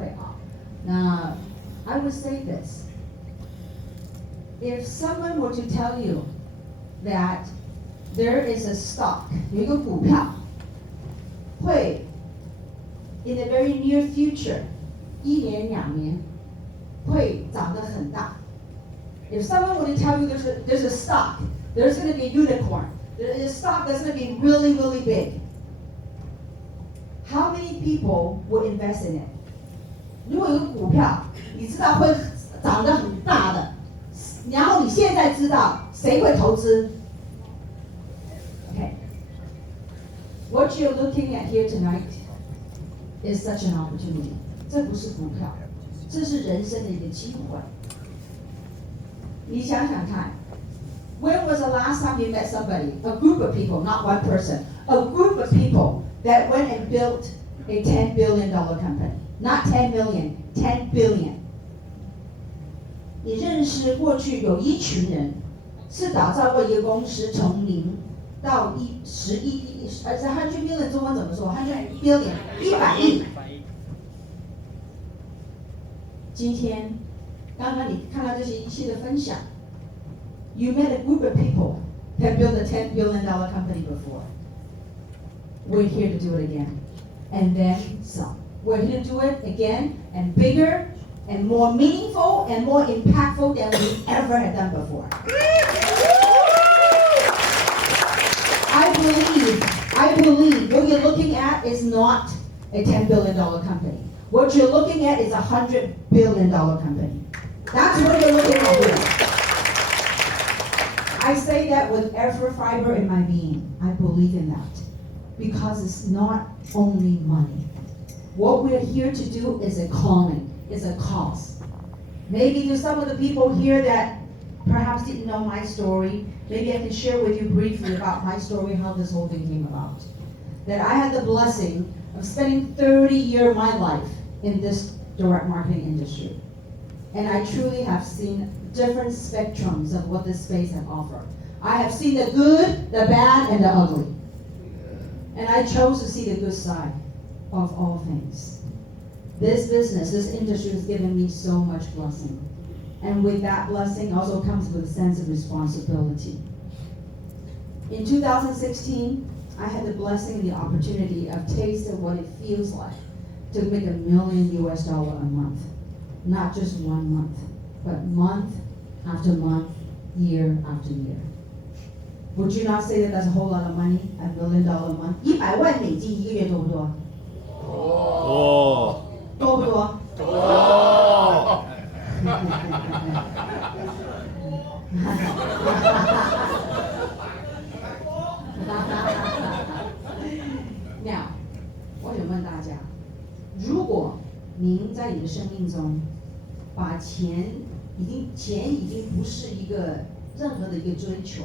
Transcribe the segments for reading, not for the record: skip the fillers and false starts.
会啊。那 I would say this. If someone were to tell you that there is a stock, 有一个股票会 in the very near future, 1年2年会涨得很大。If someone were to tell you there's a stock, there's going to be a unicorn, there's a stock that's going to be really, really big, how many people would invest in it? 如果有个股票，你知道会涨得很大的，然后你现在知道谁会投资 ？Okay. What you're looking at here tonight is such an opportunity. 这不是股票，这是人生的一个机会。你想想看 ，When was the last time you met somebody, a group of people, not one person, a group of people that went and built a $10 billion company? Not 10 million, 10 billion. 你认识过去有一群人是打造过一个公司从0到11亿，100 million 中文怎么说？100 billion 100亿。今天，刚刚你看到这些一切的分享 ，You met a group of people that built a $10 billion company before. We're here to do it again, and then some. We're here to do it again and bigger and more meaningful and more impactful than we ever had done before. I believe what you're looking at is not a $10 billion company. What you're looking at is a $100 billion company. That's what you're looking at here. I say that with every fiber in my being. I believe in that. Because it's not only money. What we're here to do is a calling, is a cause. Maybe there's some of the people here that perhaps didn't know my story. Maybe I can share with you briefly about my story, how this whole thing came about. That I had the blessing of spending 30 years of my life in this direct marketing industry. And I truly have seen different spectrums of what this space has offered. I have seen the good, the bad, and the ugly. And I chose to see the good side of all things. This business, this industry has given me so much blessing. And with that blessing also comes with a sense of responsibility. In 2016, I had the blessing and the opportunity of tasting what it feels like to make $1 million a month. Not just 1 month, but month after month, year after year. Would you not say that that's a whole lot of money? $1 million a month? 100万美金一个月多不多？多不多？多。Now， 我想问大家，如果您在你的生命中，把钱已经不是一个任何的一个追求，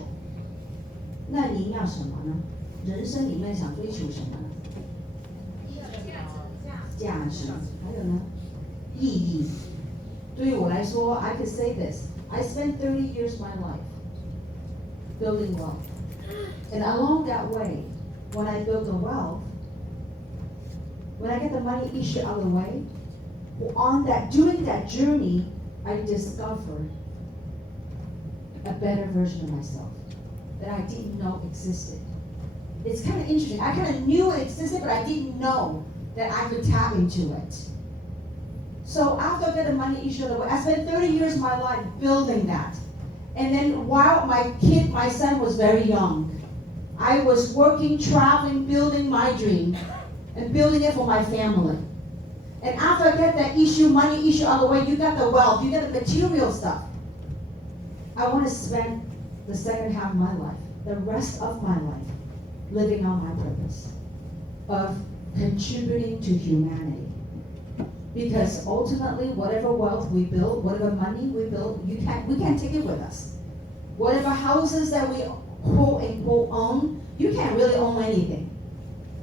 那您要什么呢？人生里面想追求什么呢？价值，还有呢？意义。对于我来说 ，I could say this: I spent 30 years of my life building wealth, and along that way, when I built the wealth, when I get the money issue out of the way, during that journey, I discovered a better version of myself that I didn't know existed. It's kind of interesting. I kind of knew it existed, but I didn't know that I could tap into it. So after I got the money issue out of the way, I spent 30 years of my life building that. And then while my son was very young, I was working, traveling, building my dream, and building it for my family. And after I get that money issue out of the way, you got the wealth, you got the material stuff. I want to spend the second half of my life, the rest of my life, living on my purpose of contributing to humanity. Because ultimately, whatever wealth we build, whatever money we build, we can't take it with us. Whatever houses that we quote unquote own, you can't really own anything.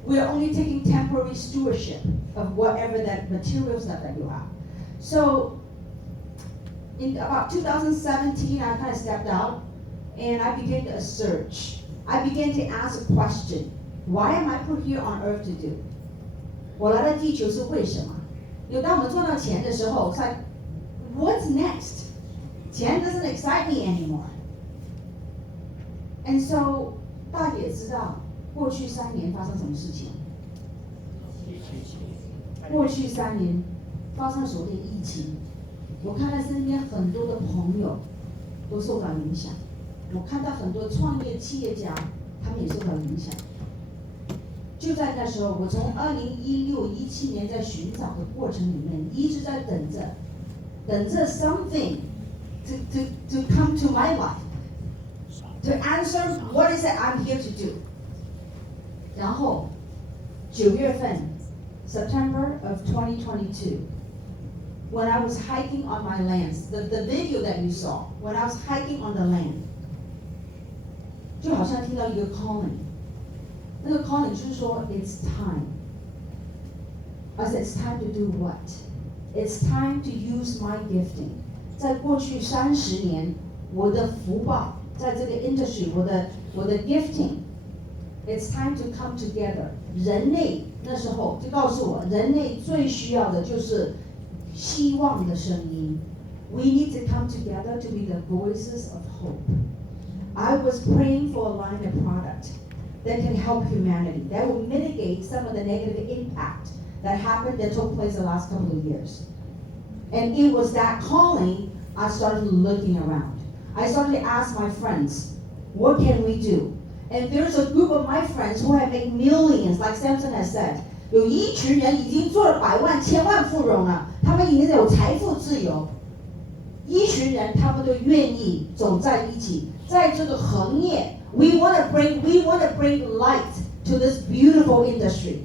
We're only taking temporary stewardship of whatever that material stuff that you have. So in about 2017, I kind of stepped out and I began a search. I began to ask a question. Why am I put here on earth to do? 我来到地球是为什么？当我们赚到钱的时候 ，it's like what's next？ 钱 doesn't excite me anymore. And so 大家也知道过去3年发生什么事情。过去3年发生所谓的疫情，我看到身边很多的朋友都受到影响，我看到很多创业企业家他们也受到影响。就在那时候，我从2016、17年在寻找的过程里面，一直在等着 something to come to my life, to answer what is it I'm here to do. 然后9月份 September of 2022, when I was hiking on my lands, the video that you saw, when I was hiking on the land, 就好像听到一个 calling， 那个 calling 就是说 it's time. I said it's time to do what? It's time to use my gifting. 在过去30年，我的福报在这个 industry， 我的 gifting。It's time to come together. 人类那时候就告诉我，人类最需要的就是希望的声音。We need to come together to be the voices of hope. I was praying for a line of product that can help humanity, that will mitigate some of the negative impact that happened, that took place the last couple of years. And it was that calling, I started looking around. I started to ask my friends, what can we do? And there's a group of my friends who have made millions, like Samson has said. 有一群人已经做了百万、千万富翁了，他们已经有财富自由。一群人，他们都愿意走在一起，在这个行业 we want to bring light to this beautiful industry.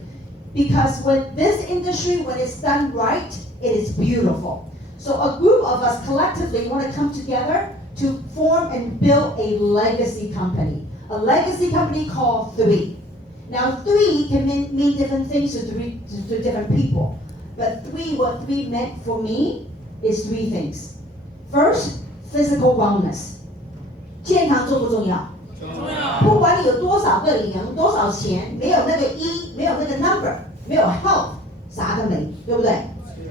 Because when this industry, when it's done right, it is beautiful. So a group of us collectively want to come together to form and build a legacy company. A legacy company called 3. Now 3 can mean different things to different people. But what 3 meant for me is 3 things. First, physical wellness. 健康重不重要？重要。不管你有多少个零，多少钱，没有那个1，没有那个 number， 没有 health， 啥都没，对不对？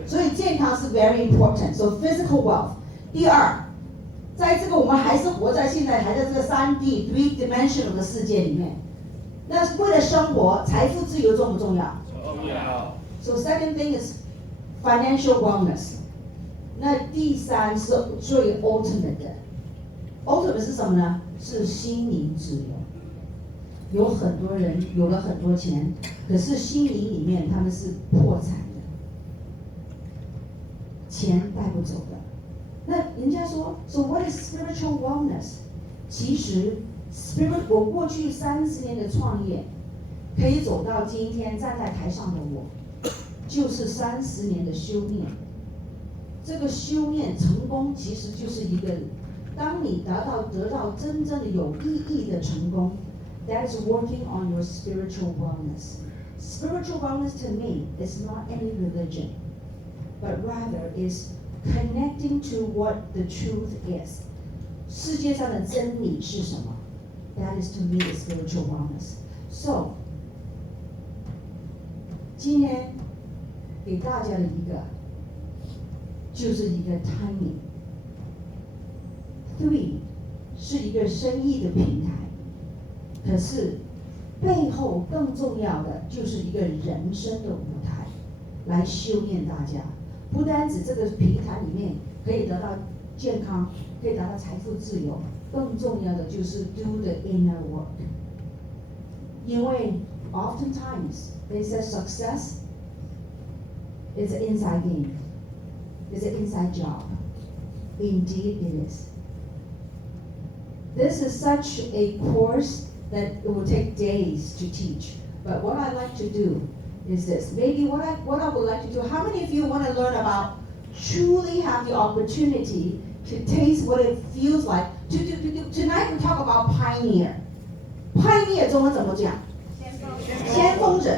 所以健康是 very important. So physical wealth. 第二，在这个我们还是活在现在还在这个3D three-dimensional 的世界里面，那为了生活，财富自由重不重要？重要。So second thing is financial wellness. 那第3是最 ultimate 的 ，ultimate 是什么呢？是心灵自由。有很多人有了很多钱，可是心灵里面他们是破产的，钱带不走的。那人家说 ，So what is spiritual wellness？ 其实 我过去30年的创业，可以走到今天站在台上的我，就是30年的修炼。这个修炼成功，其实就是一个，当你得到真正的有意义的成功 ，that is working on your spiritual wellness. Spiritual wellness to me is not any religion, but rather is connecting to what the truth is. 世界上的真理是什么 ？That is to me the spiritual wellness. So， 今天给大家的一个，就是一个 timing。3是一个生意的平台，可是背后更重要的就是一个人生的舞台，来修炼大家。不单指这个平台里面可以得到健康，可以达到财富自由，更重要的就是 do the inner work。因为 oftentimes they say success is an inside game, it's an inside job. Indeed it is. This is such a course that it will take days to teach. But what I like to do is this. Maybe what I would like to do, how many of you want to learn about, truly have the opportunity to taste what it feels like? Tonight we talk about pioneer. Pioneer 中文怎么讲？先锋者。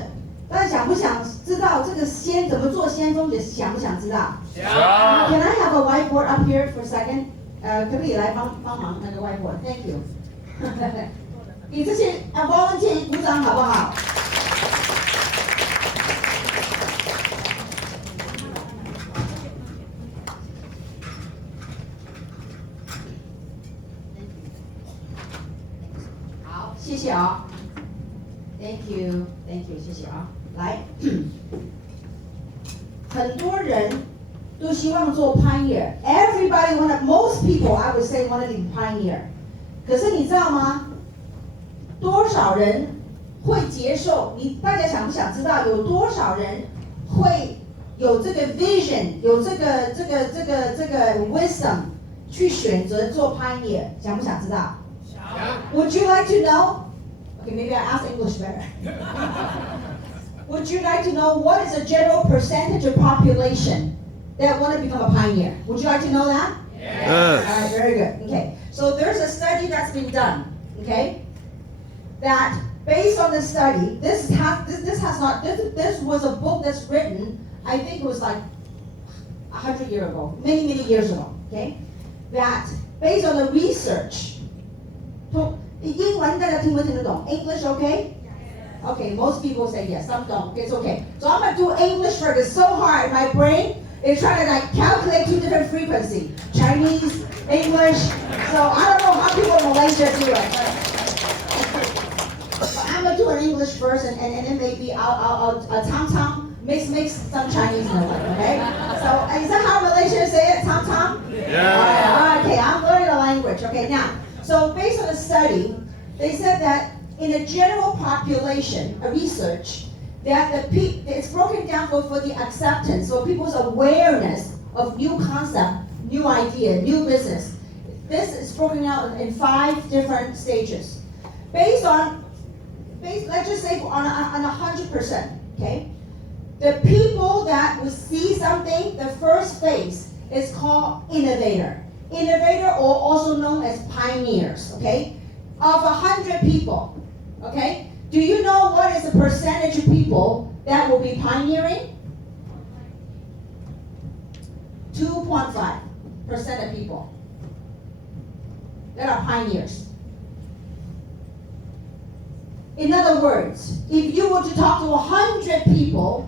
大家想不想知道这个怎么做先锋者？想不想知道？想。Can I have a whiteboard up here for a second? 可不可以来帮忙那个 whiteboard? Thank you. 给这些volunteer 鼓掌好不好？谢啊 ，Thank you，Thank you， 谢谢啊。来，很多人都希望做 pioneer. Everybody wanted, most people I would say wanted to be pioneer. 可是你知道吗？多少人会接受？大家想不想知道有多少人会有这个 vision， 有这个 wisdom 去选择做 pioneer？ 想不想知道？想。Would you like to know? Okay, maybe I ask English better. Would you like to know what is the general percentage of population that want to become a pioneer? Would you like to know that? Yes. All right, very good. Okay, so there's a study that's been done. Okay, that based on the study, this was a book that's written. I think it was like 100 years ago, many years ago. Okay, that based on the research. 英文大家听不听得懂 ？English okay? Okay, most people say yes, some don't. It's okay. So I'm gonna do English first. It's so hard. My brain is trying to like calculate two different frequencies: Chinese, English. So I don't know how people in Malaysia do it. But I'm gonna do an English first, and then maybe I'll Tom mix some Chinese in it. Okay. So is that how Malaysians say it? Tom? Yeah. Okay, I'm learning the language. Okay, now. So based on a study, they said that in a general population, a research, that it's broken down for the acceptance, so people's awareness of new concept, new idea, new business. This is broken out in 5 different stages. Let's just say on 100%, okay? The people that will see something, the first phase is called innovator. Innovator, or also known as pioneers, okay? Of 100 people, okay? Do you know what is the percentage of people that will be pioneering? 2.5% of people that are pioneers. In other words, if you were to talk to 100 people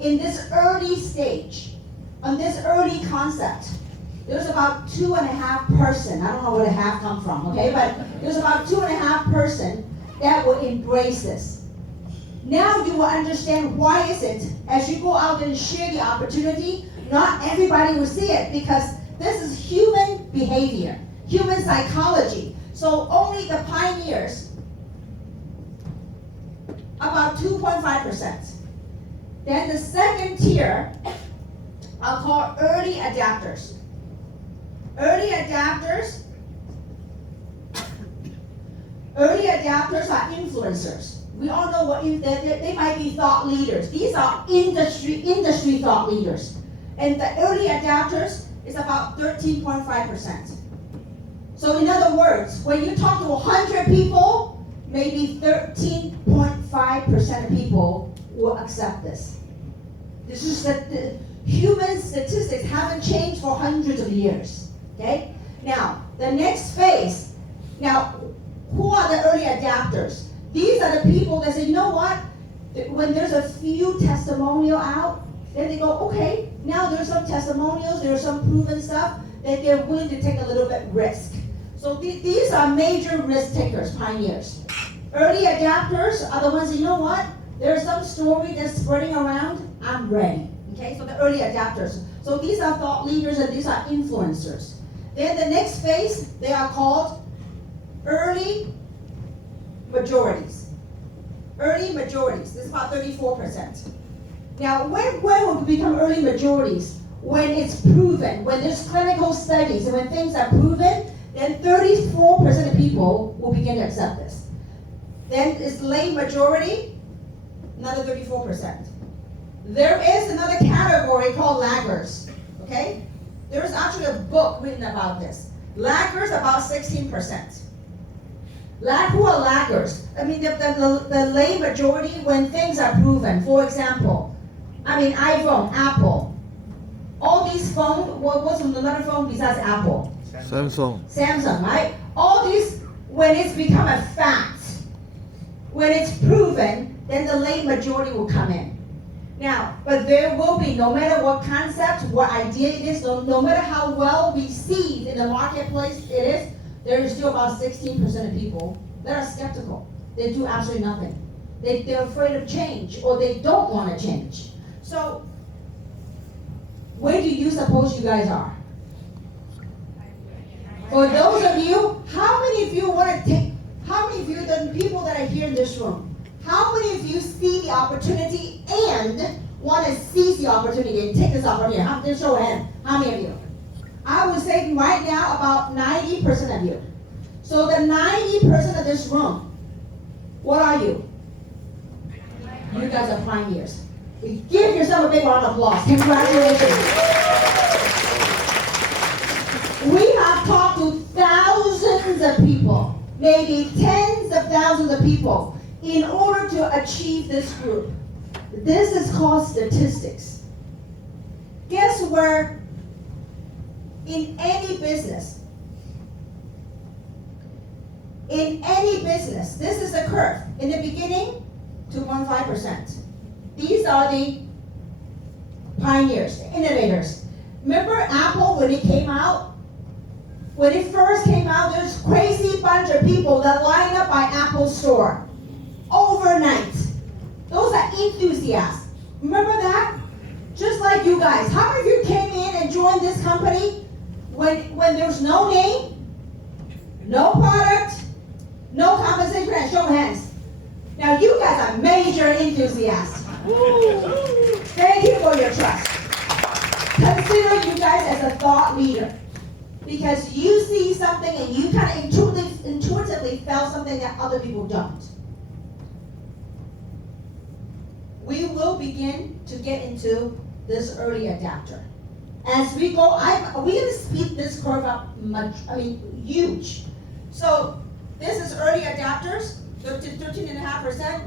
in this early stage, on this early concept, there's about 2.5%. I don't know where the half come from, okay? But there's about 2.5% that will embrace this. Now you will understand why is it, as you go out and share the opportunity, not everybody will see it, because this is human behavior, human psychology. So only the pioneers, about 2.5%. Then the second tier, I'll call early adapters. Early adapters are influencers. We all know what they might be thought leaders. These are industry thought leaders. And the early adapters is about 13.5%. So in other words, when you talk to 100 people, maybe 13.5% of people will accept this. This is the human statistics haven't changed for hundreds of years. Okay? Now, the next phase. Now, who are the early adapters? These are the people that say, you know what? When there's a few testimonial out, then they go, okay, now there's some testimonials, there's some proven stuff, that they're willing to take a little bit risk. So these are major risk takers, pioneers. Early adapters are the ones that, you know what? There's some story that's spreading around, I'm ready. Okay, so the early adapters. So these are thought leaders and these are influencers. Then the next phase, they are called early majorities. Early majorities, this is about 34%. Now, when will we become early majorities? When it's proven, when there's clinical studies, and when things are proven, then 34% of people will begin to accept this. Then it's late majority, another 34%. There is another category called laggers, okay? There's actually a book written about this. Laggers, about 16%. Who are laggers? I mean, the late majority when things are proven. For example, iPhone, Apple. All these phones, what's another phone besides Apple? Samsung, right? All these, when it's become a fact, when it's proven, then the late majority will come in. Now, but there will be, no matter what concept, what idea it is, no matter how well received in the marketplace it is, there is still about 16% of people that are skeptical. They do absolutely nothing. They're afraid of change, or they don't want to change. So, where do you suppose you guys are? For those of you, how many of you want to take, how many of you, the people that are here in this room, how many of you see the opportunity and want to seize the opportunity and take this opportunity? Just show a hand. How many of you? I would say right now about 90% of you. So the 90% of this room, what are you? You guys are pioneers. Give yourself a big round of applause. Congratulations. We have talked to thousands of people, maybe tens of thousands of people, in order to achieve this group. This is called statistics. Guess where, in any business, this is the curve. In the beginning, 2.5%. These are the pioneers, the innovators. Remember Apple when it came out? When it first came out, there's crazy bunch of people that lined up by Apple store overnight. Those are enthusiasts. Remember that? Just like you guys. How many of you came in and joined this company when there's no name, no product, no compensation? Show of hands. Now you guys are major enthusiasts. Thank you for your trust. Consider you guys as a thought leader. Because you see something and you kind of intuitively felt something that other people don't. We will begin to get into this early adapter. As we go, we're going to speed this curve up huge. So this is early adapters, 13.5%,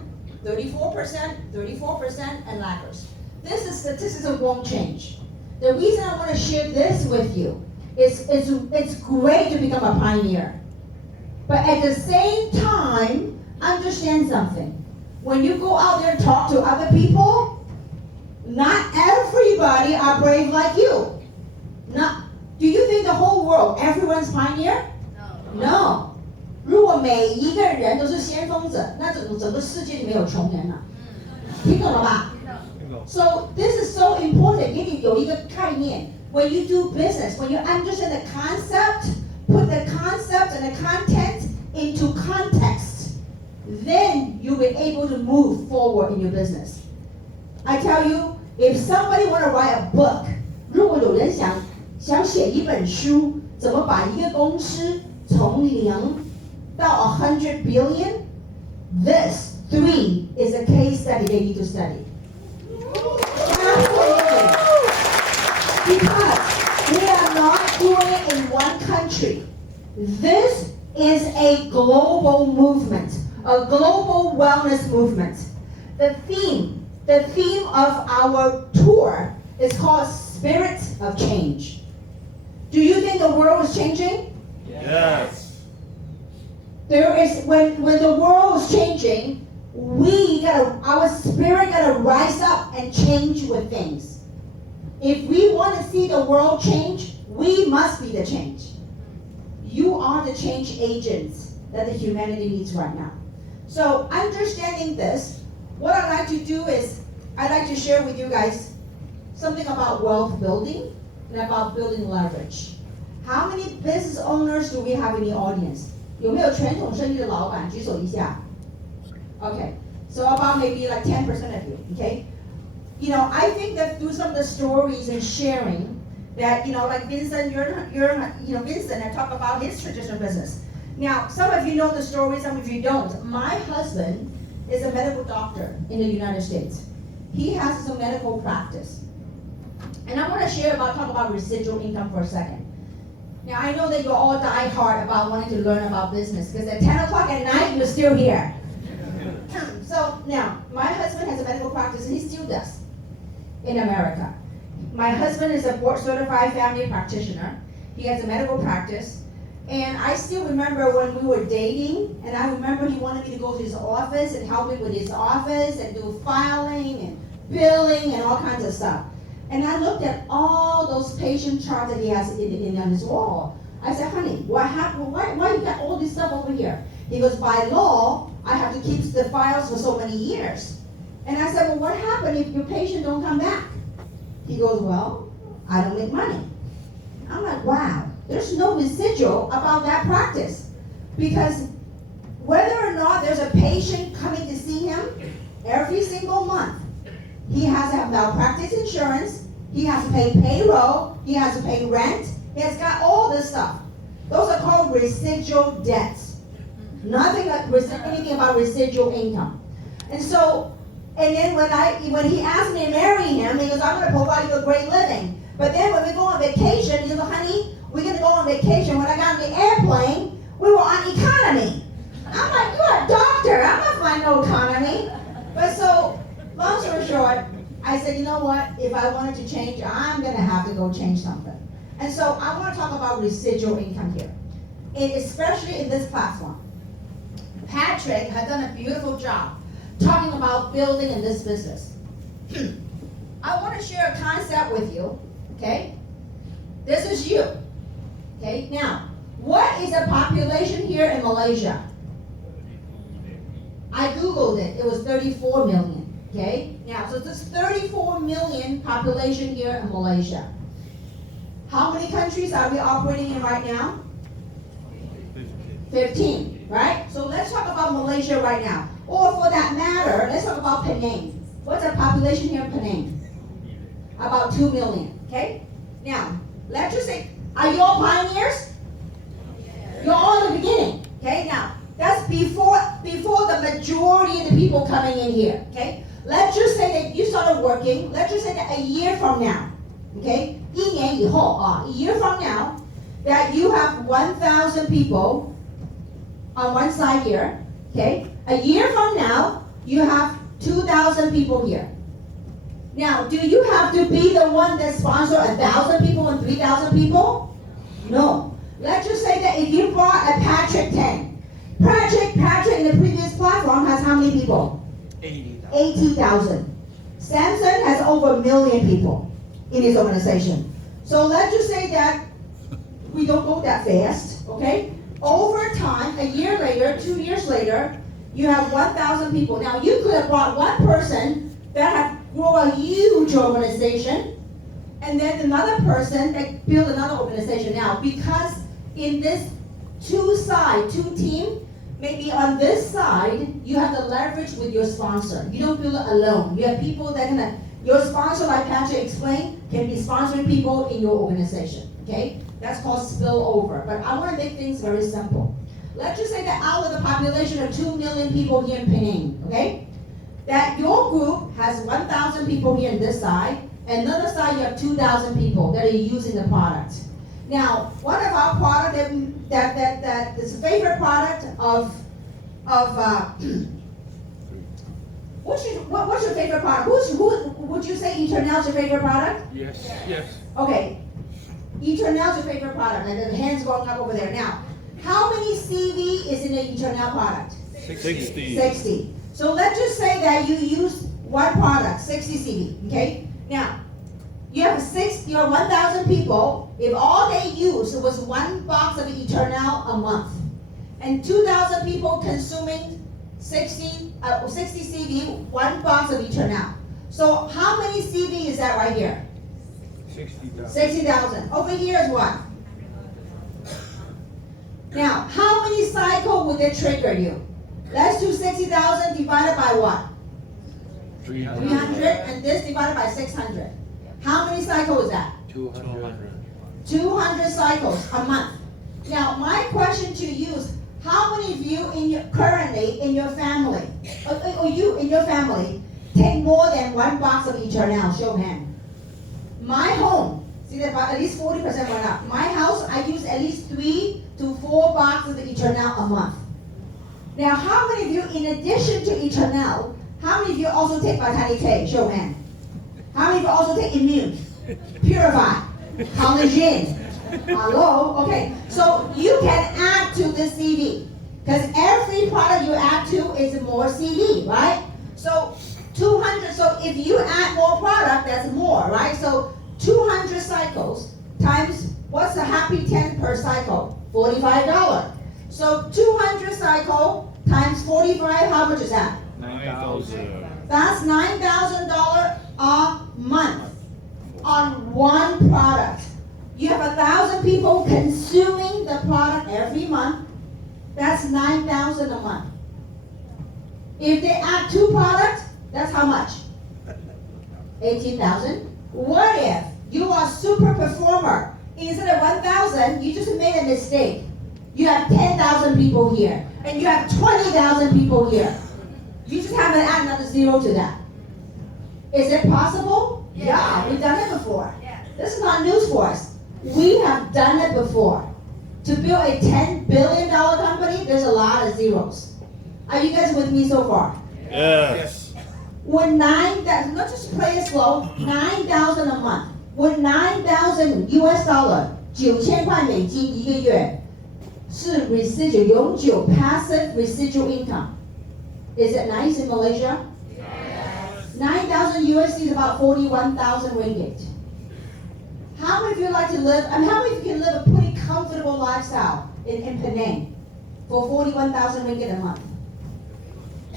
34%, and laggers. This is statistics that won't change. The reason I want to share this with you is it's great to become a pioneer. But at the same time, understand something. When you go out there and talk to other people, not everybody are brave like you. Do you think the whole world, everyone's pioneer? No. 如果每一个人都是先锋者，那整个世界里没有穷人了。听懂了吧？ So this is so important. 给你有一个概念。When you do business, when you understand the concept, put the concept and the content into context, then you'll be able to move forward in your business. I tell you, if somebody want to write a book, 如果有人想写一本书，怎么把一个公司从0到100 billion, this 3 is a case study they need to study. Absolutely. Because we are not doing it in one country. This is a global movement, a global wellness movement. The theme of our tour is called Spirit of Change. Do you think the world is changing? Yes. When the world is changing, our spirit gotta rise up and change with things. If we want to see the world change, we must be the change. You are the change agents that the humanity needs right now. So understanding this, what I'd like to do is, I'd like to share with you guys something about wealth building and about building leverage. How many business owners do we have in the audience? 有没有传统生意的老板？举手一下。Okay, so about maybe like 10% of you, okay? I think that through some of the stories and sharing that, like Vincent, Vincent had talked about his traditional business. Now, some of you know the story, some of you don't. My husband is a medical doctor in the United States. He has a medical practice. And I want to talk about residual income for a second. Now, I know that you're all die-hard about wanting to learn about business, because at 10 o'clock at night, you're still here. So now, my husband has a medical practice, and he still does in America. My husband is a board-certified family practitioner. He has a medical practice. And I still remember when we were dating, and I remember he wanted me to go to his office and help him with his office and do filing and billing and all kinds of stuff. And I looked at all those patient charts that he has on his wall. I said, honey, what happened? Why you got all this stuff over here? He goes, by law, I have to keep the files for so many years. And I said, well, what happens if your patient don't come back? He goes, well, I don't make money. I'm like, wow, there's no residual about that practice. Because whether or not there's a patient coming to see him, every single month, he has to have malpractice insurance, he has to pay payroll, he has to pay rent, he has got all this stuff. Those are called residual debts. Nothing like anything about residual income. And so, and then when he asked me to marry him, he goes, I'm going to provide you a great living. But then when we go on vacation, he goes, honey, we're going to go on vacation. When I got on the airplane, we were on economy. I'm like, you're a doctor. I'm not flying no economy. But so, long story short, I said, you know what? If I wanted to change, I'm going to have to go change something. And so I want to talk about residual income here, and especially in this platform. Patrick has done a beautiful job talking about building in this business. I want to share a concept with you, okay? This is you, okay? Now, what is the population here in Malaysia? I Googled it. It was 34 million, okay? Now, so there's 34 million population here in Malaysia. How many countries are we operating in right now? 15, right? So let's talk about Malaysia right now. Or for that matter, let's talk about Penang. What's the population here in Penang? About 2 million, okay? Now, let's just say, are you all pioneers? You're all in the beginning, okay? Now, that's before the majority of the people coming in here, okay? Let's just say that you started working, let's just say that a year from now, okay? 1年以后, a year from now, that you have 1,000 people on one side here, okay? A year from now, you have 2,000 people here. Now, do you have to be the one that sponsor 1,000 people and 3,000 people? No. Let's just say that if you brought a Patrick 10, Patrick in the previous platform has how many people? 80,000. Samson has over 1 million people in his organization. So let's just say that we don't go that fast, okay? Over time, a year later, 2 years later, you have 1,000 people. Now, you could have brought one person that had grown a huge organization, and then another person that built another organization. Now, because in this two team, maybe on this side, you have the leverage with your sponsor. You don't build it alone. You have people that your sponsor, like Patrick explained, can be sponsoring people in your organization, okay? That's called spillover. But I want to make things very simple. Let's just say that out of the population of 2 million people here in Penang, okay? That your group has 1,000 people here on this side, and the other side you have 2,000 people that are using the product. Now, one of our product that is a favorite product of what's your favorite product? Who would you say Eternal's your favorite product? Yes. Okay, Eternal's your favorite product, and the hands going up over there. Now, how many CV is in the Eternal product? 60. So let's just say that you use one product, 60 CV, okay? Now, you have 1,000 people. If all they use was one box of Eternal a month, and 2,000 people consuming 60 CV, one box of Eternal. So how many CV is that right here? 60,000. Over here is what? Now, how many cycles would it trigger you? Let's do 60,000 divided by what? 300, and this divided by 600. How many cycles is that? 200 cycles a month. Now, my question to you is, how many of you currently in your family, or you in your family, take more than one box of Eternal? Show of hand. My home, see that at least 40% went up. My house, I use at least 3 to 4 boxes of Eternal a month. Now, how many of you, in addition to Eternal, how many of you also take Vitality? Show of hand. How many of you also take Immune, Purify, Collagen? Hello? Okay, so you can add to this CV, because every product you add to is more CV, right? So 200, so if you add more product, that's more, right? So 200 cycles times, what's the happy 10 per cycle? $45. So 200 cycle times 45, how much is that? 9,000. That's $9,000 a month on one product. You have 1,000 people consuming the product every month. That's 9,000 a month. If they add 2 products, that's how much? 18,000. What if you are a super performer? Instead of 1,000, you just made a mistake. You have 10,000 people here, and you have 20,000 people here. You just haven't added another 0 to that. Is it possible? Yeah, we've done it before. This is not news for us. We have done it before. To build a $10 billion company, there's a lot of zeros. Are you guys with me so far? Yes. With 9,000, let's just play it slow, 9,000 a month. With 9,000 US dollar, 9,000块美金一个月，是 residual 永久 passive residual income. Is it nice in Malaysia? Yes. 9,000 USD is about 41,000 ringgit. How many of you like to live, how many of you can live a pretty comfortable lifestyle in Penang for 41,000 ringgit a month?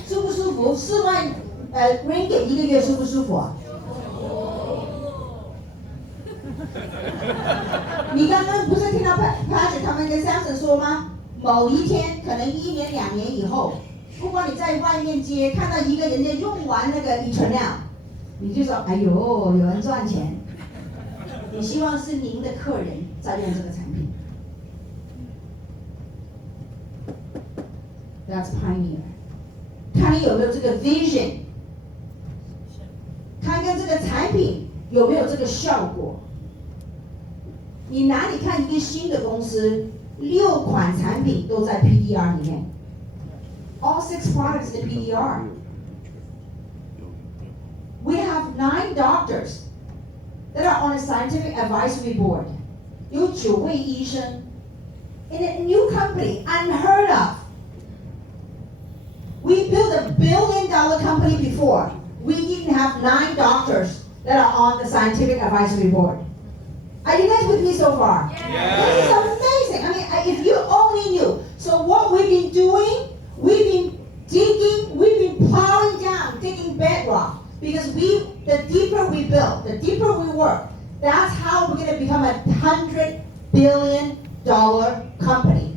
舒不舒服？4万ringgit 一个月舒不舒服啊？你刚刚不是听到 Patrick 他们跟 Samson 说吗？某一天，可能1年2年以后，不管你在外面街看到一个人家用完那个乙醇量，你就说：“哎呦，有人赚钱。”你希望是您的客人在用这个产品。That's pioneer。看你有没有这个 vision， 看看这个产品有没有这个效果。你哪里看一个新的公司，6款产品都在 PDR 里面 ，all 6 products in PDR。We have 9 doctors that are on a scientific advisory board. 有9位医生 in a new company, unheard of. We built $1 billion company before. We didn't have 9 doctors that are on the scientific advisory board. Are you guys with me so far? This is amazing. I mean, if you only knew. So what we've been doing, we've been digging, we've been plowing down, digging bedrock. Because the deeper we build, the deeper we work, that's how we're going to become a $100 billion company.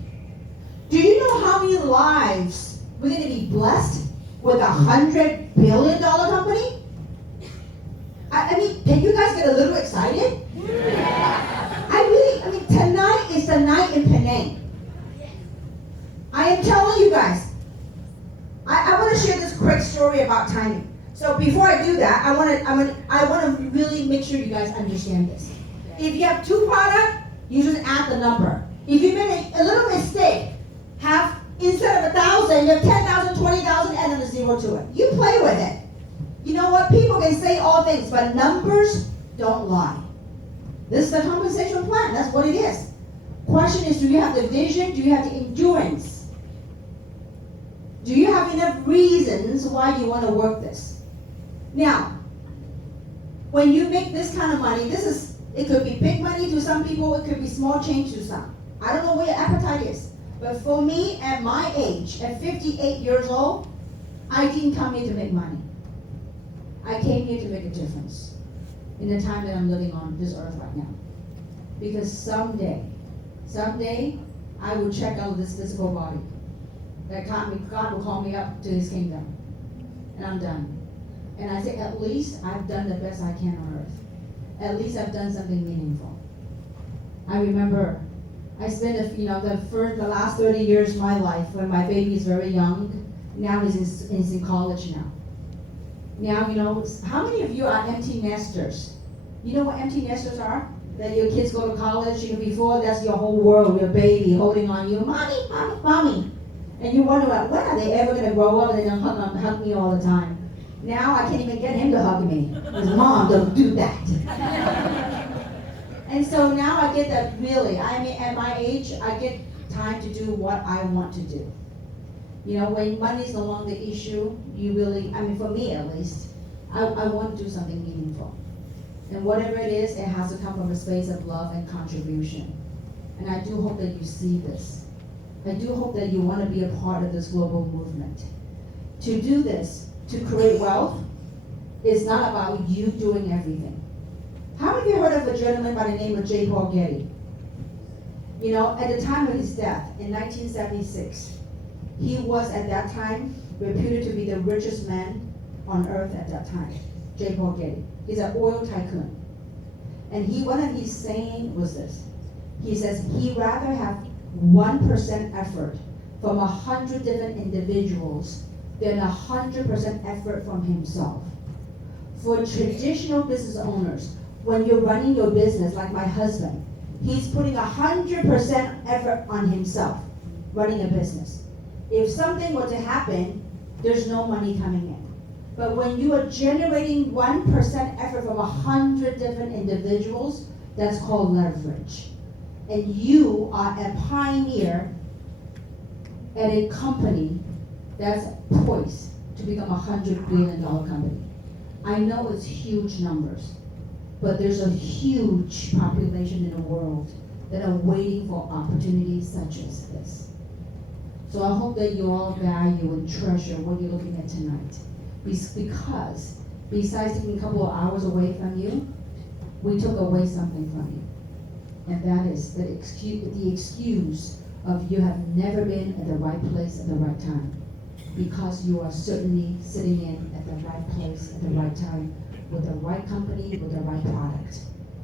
Do you know how many lives we're going to be blessed with a $100 billion company? I mean, can you guys get a little excited? I mean, tonight is the night in Penang. I am telling you guys, I want to share this quick story about timing. So before I do that, I want to really make sure you guys understand this. If you have 2 products, you just add the number. If you made a little mistake, instead of 1,000, you have 10,000, 20,000, add a 0 to it. You play with it. You know what? People can say all things, but numbers don't lie. This is the compensation plan. That's what it is. Question is, do you have the vision? Do you have the endurance? Do you have enough reasons why you want to work this? Now, when you make this kind of money, it could be big money to some people, it could be small change to some. I don't know what your appetite is. But for me, at my age, at 58 years old, I didn't come here to make money. I came here to make a difference in the time that I'm living on this earth right now. Because someday, I will check out this physical body. That God will call me up to His kingdom. And I'm done. And I say, at least I've done the best I can on earth. At least I've done something meaningful. I remember I spent the last 30 years of my life when my baby is very young. Now he's in college now. Now, how many of you are empty nesters? You know what empty nesters are? That your kids go to college, before that's your whole world, your baby holding on you, mommy, mommy, mommy. And you wonder, when are they ever going to grow up and they're going to hug me all the time? Now I can't even get him to hug me. Because Mom, don't do that. And so now I get that really, at my age, I get time to do what I want to do. When money is no longer the issue, for me at least, I want to do something meaningful. And whatever it is, it has to come from a space of love and contribution. And I do hope that you see this. I do hope that you want to be a part of this global movement. To do this, to create wealth, is not about you doing everything. How many of you heard of a gentleman by the name of J. Paul Getty? You know, at the time of his death in 1976, he was at that time reputed to be the richest man on earth at that time. J. Paul Getty. He's an oil tycoon. And one of his saying was this. He says he'd rather have 1% effort from 100 different individuals than 100% effort from himself. For traditional business owners, when you're running your business, like my husband, he's putting 100% effort on himself, running a business. If something were to happen, there's no money coming in. But when you are generating 1% effort from 100 different individuals, that's called leverage. And you are a pioneer at a company that's poised to become a $100 billion company. I know it's huge numbers, but there's a huge population in the world that are waiting for opportunities such as this. So I hope that you all value and treasure what you're looking at tonight. Because besides taking a couple of hours away from you, we took away something from you. And that is the excuse of you have never been at the right place at the right time. Because you are certainly sitting in at the right place at the right time, with the right company, with the right product,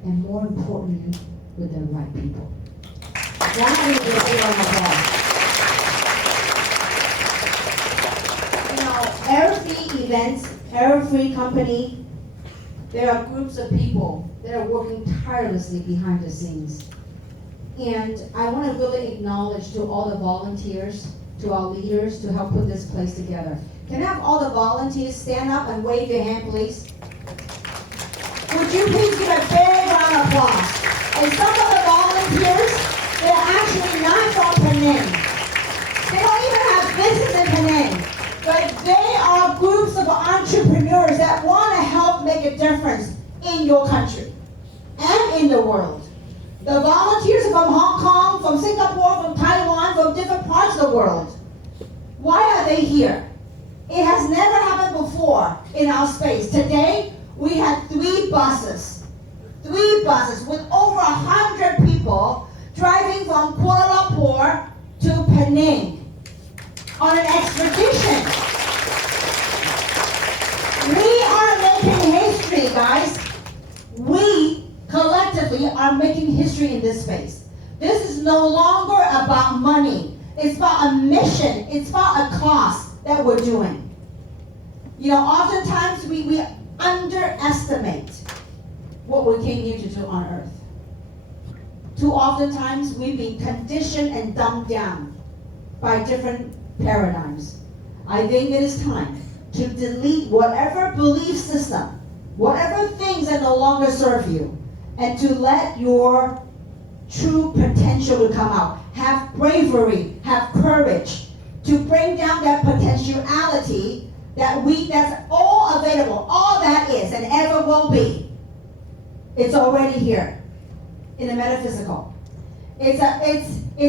and more importantly, with the right people. That is the big on the ball. You know, every event, every company, there are groups of people that are working tirelessly behind the scenes. And I want to really acknowledge to all the volunteers, to our leaders, to help put this place together. Can I have all the volunteers stand up and wave your hand, please? Would you please give a big round of applause? And some of the volunteers, they're actually not from Penang. They don't even have business in Penang. But they are groups of entrepreneurs that want to help make a difference in your country and in the world. The volunteers are from Hong Kong, from Singapore, from Taiwan, from different parts of the world. Why are they here? It has never happened before in our space. Today, we had 3 buses with over 100 people driving from Kuala Lumpur to Penang on an expedition. We are making history, guys. We collectively are making history in this space. This is no longer about money. It's about a mission. It's about a cause that we're doing. You know, oftentimes we underestimate what we came here to do on earth. Too oftentimes we've been conditioned and dumbed down by different paradigms. I think it is time to delete whatever belief system, whatever things that no longer serve you, and to let your true potential to come out. Have bravery, have courage to bring down that potentiality that's all available, all that is and ever will be. It's already here in the metaphysical. It's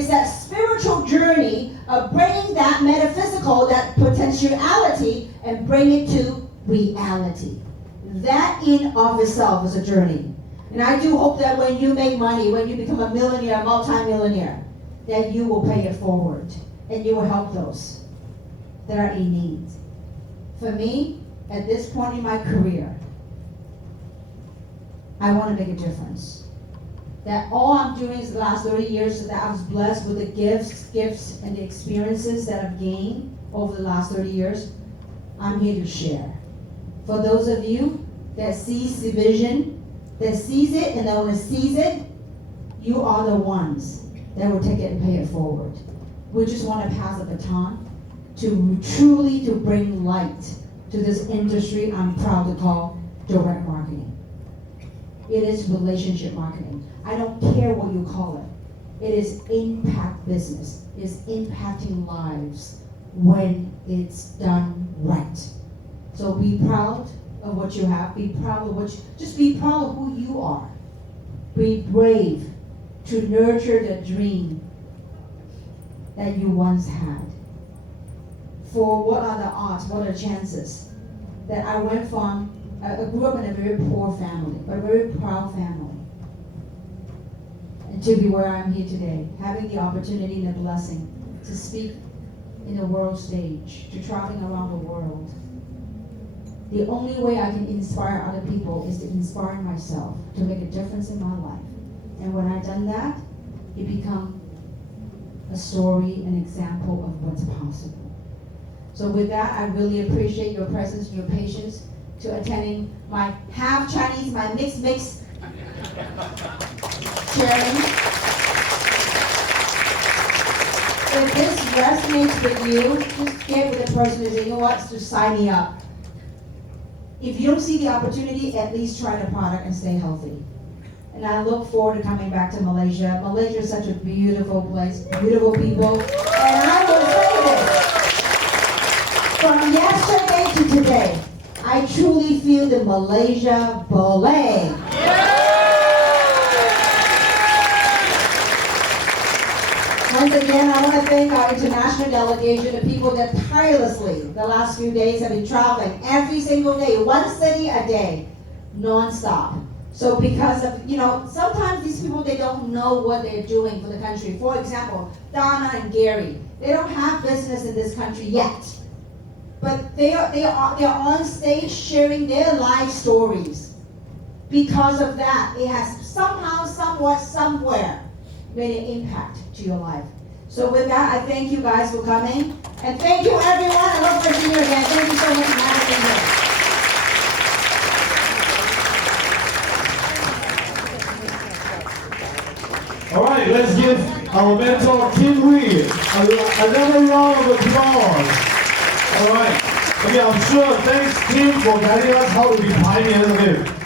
that spiritual journey of bringing that metaphysical, that potentiality, and bring it to reality. That in of itself is a journey. And I do hope that when you make money, when you become a millionaire, a multi-millionaire, that you will pay it forward and you will help those that are in need. For me, at this point in my career, I want to make a difference. That all I'm doing is the last 30 years that I was blessed with the gifts and the experiences that I've gained over the last 30 years, I'm here to share. For those of you that sees the vision, that sees it and that want to seize it, you are the ones that will take it and pay it forward. We just want to pass a baton to truly to bring light to this industry I'm proud to call direct marketing. It is relationship marketing. I don't care what you call it. It is impact business. It is impacting lives when it's done right. So be proud of what you have. Be proud of just be proud of who you are. Be brave to nurture the dream that you once had. For what are the odds, what are the chances that I went from, I grew up in a very poor family, but a very proud family. And to be where I'm here today, having the opportunity and the blessing to speak in the world stage, to traveling around the world. The only way I can inspire other people is to inspire myself, to make a difference in my life. And when I've done that, it becomes a story, an example of what's possible. So with that, I really appreciate your presence and your patience to attending my half Chinese, my mixed sharing. If this resonates with you, just get with the person and say, you know what, just sign me up. If you don't see the opportunity, at least try the product and stay healthy. And I look forward to coming back to Malaysia. Malaysia is such a beautiful place, beautiful people. And I will say this, from yesterday to today, I truly feel the Malaysia Boleh. Once again, I want to thank our international delegation, the people that tirelessly, the last few days, have been traveling every single day, one city a day, non-stop. So because of, sometimes these people, they don't know what they're doing for the country. For example, Donna and Gary, they don't have business in this country yet. But they're on stage sharing their life stories. Because of that, it has somehow, somewhat, somewhere made an impact to your life. So with that, I thank you guys for coming. And thank you everyone. I love to see you again. Thank you so much for having me. All right, let's give our mentor, Kim Reed, another round of applause. All right. Okay, I'm sure thanks, Kim, for guiding us how to be pioneers of it.